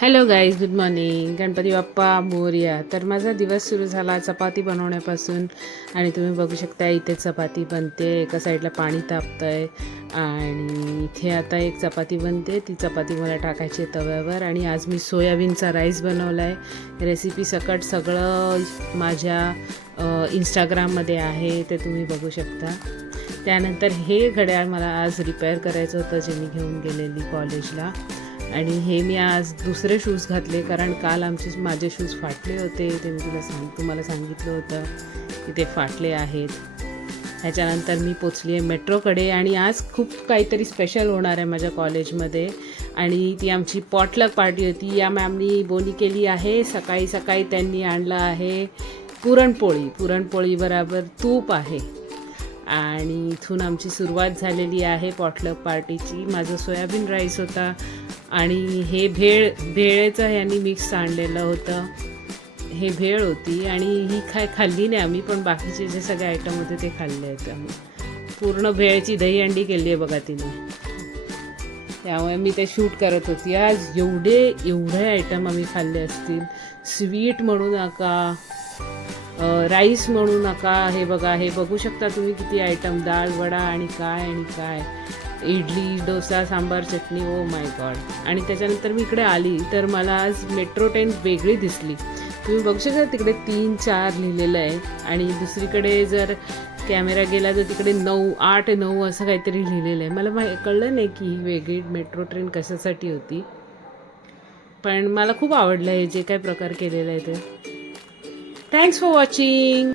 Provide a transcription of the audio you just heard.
Hello guys, good morning. Ganpati Bappa Morya. तर माझा दिवस सुरू झाला चपाती बनवण्यापासून. आणि तुम्ही बघू शकता इथे चपाती बनते, एका साईडला पाणी तापतं आहे आणि इथे आता एक चपाती बनते. ती चपाती मला टाकायची आहे तव्यावर. आणि आज मी सोयाबीनचा राईस बनवला आहे. रेसिपी सकट सगळं माझ्या इंस्टाग्राममध्ये आहे, ते तुम्ही बघू शकता. त्यानंतर हे घड्याळ मला आज रिपेअर करायचं होतं, जे मी घेऊन गेलेली कॉलेजला. आणि हे मी आज दुसरे शूज घातले, कारण काल माझे शूज फाटले होते. ते मी तुम्हाला सांगितलं होतं की ते फाटले आहेत. ह्याच्यानंतर मी पोचली आहे मेट्रोकडे. आणि आज खूप काहीतरी स्पेशल होणार आहे माझ्या कॉलेजमध्ये. आणि ती आमची पॉटलक पार्टी होती. या मॅमनी बोनी केली आहे. सकाळी सकाळी त्यांनी आणलं आहे पुरणपोळी बरोबर तूप आहे. आणि इथून आमची सुरुवात झालेली आहे पॉटलक पार्टीची. माझं सोयाबीन राईस होता आणि हे भेळेचं ह्यांनी मिक्स आणलेलं होतं. हे भेळ होती आणि ही खाल्ली नाही आम्ही, पण बाकीचे जे सगळे आयटम होते ते खाल्ले आहेत आम्ही. पूर्ण भेळची दहीहंडी केली आहे बघा तिने. त्यामुळे मी ते शूट करत होती आज. एवढे आयटम आम्ही खाल्ले असतील. स्वीट म्हणू नका, राईस म्हणू नका. हे बघा, हे बघू शकता तुम्ही किती आयटम. डाळ, वडा आणि काय idli, dosa, sambar, chutney. Oh my God. आणि त्याच्यानंतर मी इकडे आली तर मला आज मेट्रो ट्रेन वेगळी दिसली. तुम्ही बघू शकता तिकडे 3-4 लिहिलेलं आहे. आणि दुसरीकडे जर कॅमेरा गेला तर तिकडे 8-9 असं काहीतरी लिहिलेलं आहे. मला कळलं नाही की ही वेगळी मेट्रो ट्रेन कशासाठी होती. पण मला खूप आवडलं हे जे काही प्रकार केलेलं आहे ते. Thanks for watching.